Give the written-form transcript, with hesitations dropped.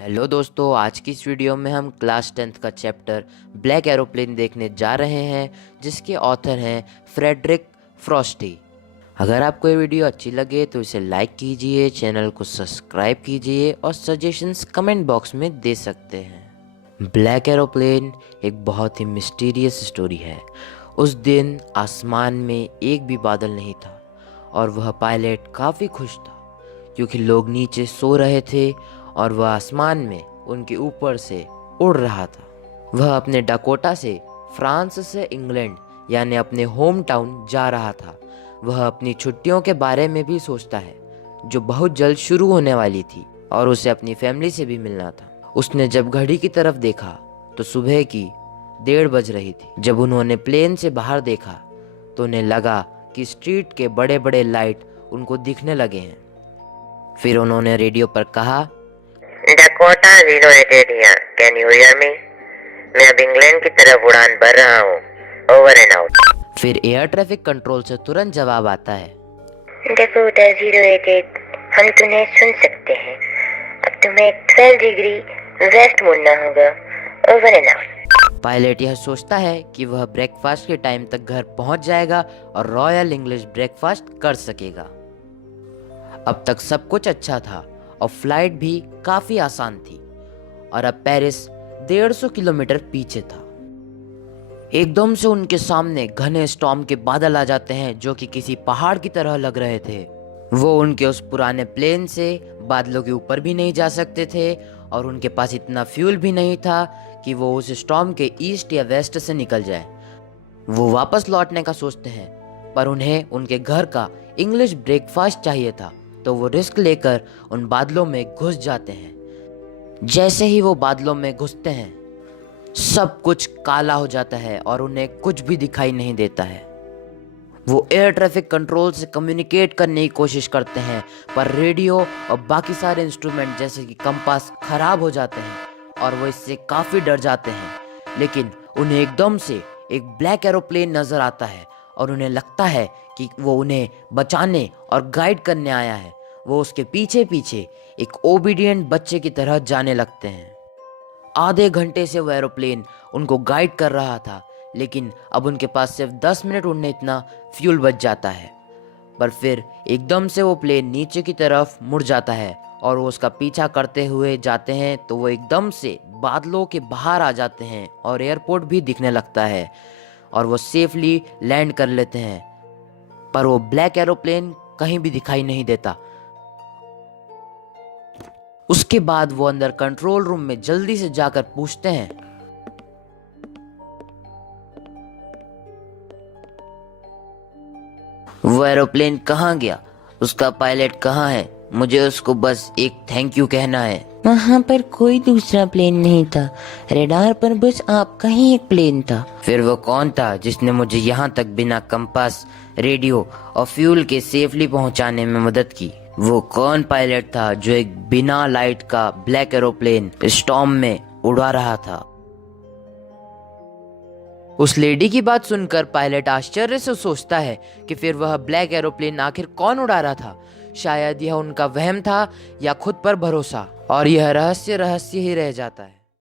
Hello दोस्तों, आज की इस वीडियो में हम क्लास 10th का चैप्टर ब्लैक एरोप्लेन देखने जा रहे हैं, जिसके ऑथर हैं फ्रेडरिक फ्रॉस्टी। अगर आपको ये वीडियो अच्छी लगे तो इसे लाइक कीजिए, चैनल को सब्सक्राइब कीजिए और सजेशंस कमेंट बॉक्स में दे सकते हैं। ब्लैक एरोप्लेन एक बहुत ही मिस्टीरियस स्टोरी है। उस दिन आसमान में एक भी बादल नहीं था और वह पायलट काफ़ी खुश था क्योंकि लोग नीचे सो रहे थे और वह आसमान में उनके ऊपर से उड़ रहा था। वह अपने डकोटा से फ्रांस से इंग्लैंड यानी अपने होम टाउन जा रहा था। वह अपनी छुट्टियों के बारे में भी सोचता है जो बहुत जल्द शुरू होने वाली थी और उसे अपनी फैमिली से भी मिलना था। उसने जब घड़ी की तरफ देखा तो सुबह की 1:30 बज रही थी। जब उन्होंने प्लेन से बाहर देखा तो उन्हें लगा कि स्ट्रीट के बड़े बड़े लाइट उनको दिखने लगे हैं। फिर उन्होंने रेडियो पर कहा, Dakota 088 here, can you hear me? मैं अब इंग्लैंड की तरफ उड़ान भर रहा हूँ, ओवर एंड आउट। फिर एयर ट्रैफिक कंट्रोल से तुरंत जवाब आता है, डकोटा 088, हम तुम्हें सुन सकते हैं। अब तुम्हें 12 डिग्री वेस्ट मुड़ना होगा, ओवर एंड आउट। पायलट यह सोचता है कि वह ब्रेकफास्ट के टाइम तक घर पहुंच जाएगा और रॉयल इंग्लिश ब्रेकफास्ट कर सकेगा। अब तक सब कुछ अच्छा था और फ्लाइट भी काफी आसान थी और अब पेरिस 150 किलोमीटर पीछे था। एकदम से उनके सामने घने स्टॉर्म के बादल आ जाते हैं जो कि किसी पहाड़ की तरह लग रहे थे। वो उनके उस पुराने प्लेन से बादलों के ऊपर भी नहीं जा सकते थे और उनके पास इतना फ्यूल भी नहीं था कि वो उस स्टॉर्म के ईस्ट या वेस्ट से निकल जाए। वो वापस लौटने का सोचते हैं पर उन्हें उनके घर का इंग्लिश ब्रेकफास्ट चाहिए था, तो वो रिस्क लेकर उन बादलों में घुस जाते हैं। जैसे ही वो बादलों में घुसते हैं सब कुछ काला हो जाता है और उन्हें कुछ भी दिखाई नहीं देता है। वो एयर ट्रैफिक कंट्रोल से कम्युनिकेट करने की कोशिश करते हैं पर रेडियो और बाकी सारे इंस्ट्रूमेंट जैसे कि कंपास खराब हो जाते हैं और वो इससे काफ़ी डर जाते हैं। लेकिन उन्हें एकदम से एक ब्लैक एरोप्लेन नज़र आता है और उन्हें लगता है कि वो उन्हें बचाने और गाइड करने आया है। वो उसके पीछे पीछे एक ओबीडियंट बच्चे की तरह जाने लगते हैं। आधे घंटे से वो एरोप्लेन उनको गाइड कर रहा था, लेकिन अब उनके पास सिर्फ 10 मिनट उड़ने इतना फ्यूल बच जाता है। पर फिर एकदम से वो प्लेन नीचे की तरफ मुड़ जाता है और वो उसका पीछा करते हुए जाते हैं तो वो एकदम से बादलों के बाहर आ जाते हैं और एयरपोर्ट भी दिखने लगता है और वो सेफली लैंड कर लेते हैं। पर वो ब्लैक एरोप्लेन कहीं भी दिखाई नहीं देता। उसके बाद वो अंदर कंट्रोल रूम में जल्दी से जाकर पूछते हैं, वो एरोप्लेन कहाँ गया? उसका पायलट कहाँ है? मुझे उसको बस एक थैंक यू कहना है। वहाँ पर कोई दूसरा प्लेन नहीं था, रडार पर बस आपका ही एक प्लेन था। फिर वो कौन था जिसने मुझे यहाँ तक बिना कंपास, रेडियो और फ्यूल के सेफली पहुँचाने में मदद की? वो कौन पायलट था जो एक बिना लाइट का ब्लैक एरोप्लेन स्टॉर्म में उड़ा रहा था? उस लेडी की बात सुनकर पायलट आश्चर्य से सोचता है कि फिर वह ब्लैक एरोप्लेन आखिर कौन उड़ा रहा था। शायद यह उनका वहम था या खुद पर भरोसा, और यह रहस्य ही रह जाता है।